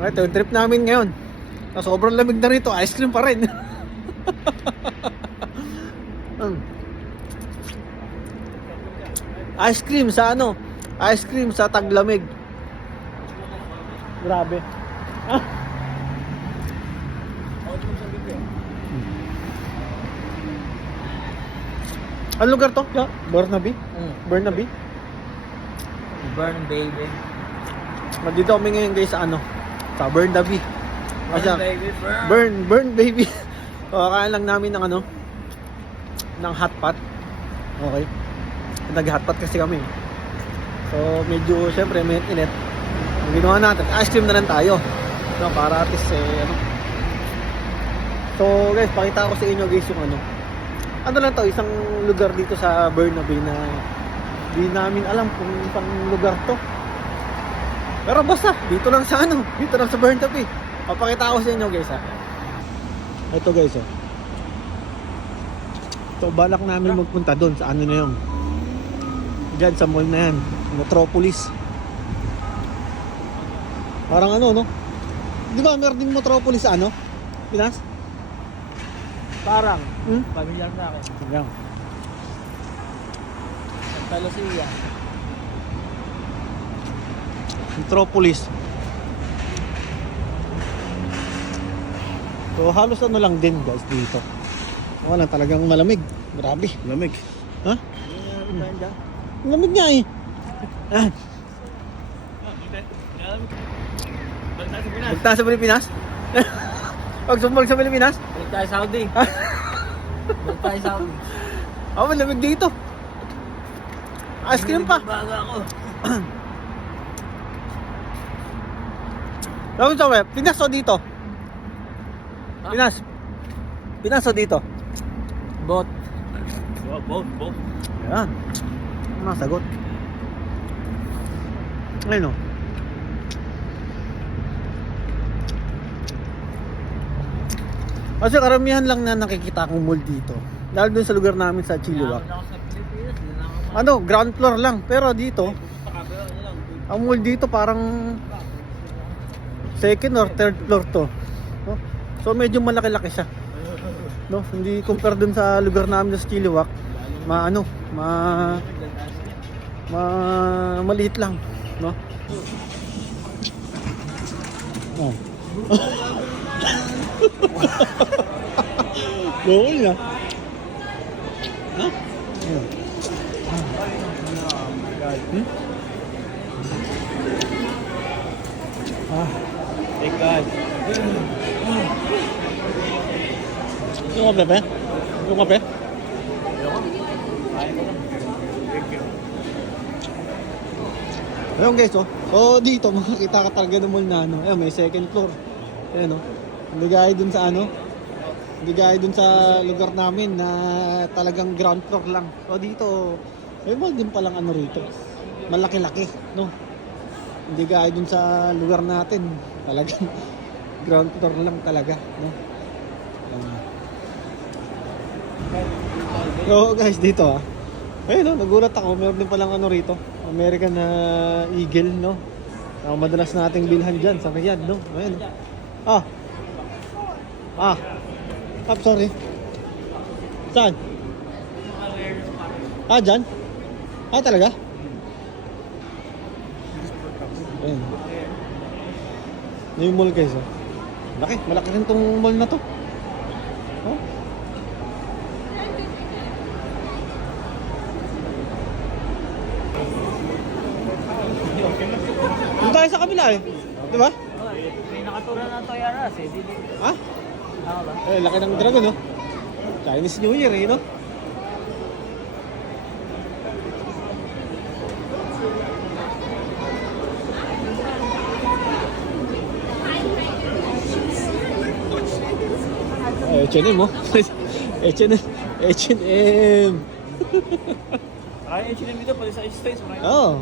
Ito yung trip namin ngayon. Sobrang lamig na rito, ice cream pa rin. Ice cream sa ano? Ice cream sa taglamig. Grabe. Ano lugar to? Burnaby? Burnaby? Burn baby. Nandito kami ngayon guys sa ano? Sa Burnaby. Burn baby, burn. Burn baby. Kakain lang namin ng ano? Ng hot pot. Okay. Nag-hot pot kasi kami. So medyo syempre may init. Ang ginawa natin, ice cream na lang tayo. No, para at least ano. So guys, pakita ko sa inyo guys yung ano lang to, isang lugar dito sa Burnaby na di namin alam kung isang lugar to. Pero basta, dito lang sa dito lang sa Burnaby. Papakita ko sa inyo guys ha. Ito guys oh. Ito, balak namin magpunta doon sa na yun. Diyan sa mall na yan, Metropolis. Parang no? Di ba meron ding Metropolis sa Pinas? Parang, familiar sa akin. Yan. Santa Lucia. Metropolis. So halos lang din guys dito. Wala talagang malamig. Grabe, lamig. Ha? Lamig nga eh. Balik sa Pilipinas? Pag sa Pilipinas? Balik tayo Saudi. Balik tayo Saudi. Malamig dito. Ice cream pa. Baga ako. Saan sa web? Pinas o dito? Pinas. Pinas o dito? Bot. Both. Yan. Masagot. Ayun o. Kasi karamihan lang na nakikita akong mall dito. Lalo dun sa lugar namin sa Chilliwack. Ground floor lang. Pero dito, ang mall dito parang second or third floor to. No? So medyo malaki-laki siya. No, hindi compare dun sa lugar namin sa Chilliwack. Maliit lang, no? Oh. Bawal na. Ha? Hey guys. Yung kape, pe? Yung kape? Ayun guys, oh. So dito makikita ka talaga ng mall na Ayun, may second floor. Ayun, oh. Hindi gaya dun sa hindi gaya dun sa lugar namin na talagang ground floor lang. So dito, may mall din palang rito. Malaki-laki, no? Hindi gaya dun sa lugar natin. Talagang ground floor lang talaga, no? So guys, dito ayun, nagulat ako, meron din palang rito, American Eagle, no? Madalas nating bilhan dyan sa Riyadh, no? Ayun. Sorry. Saan? Dyan? Talaga? Ayun. Yung mall guys, malaki rin tong mall na to. Doon tayo sa kabila di ba? May nakatura na Toy R Us Ha? Tama ba? Laki ng dragon, no? Chinese New Year, no? H&M, oh. H&M. Ay, H&M dito, pwede sa States. Oh.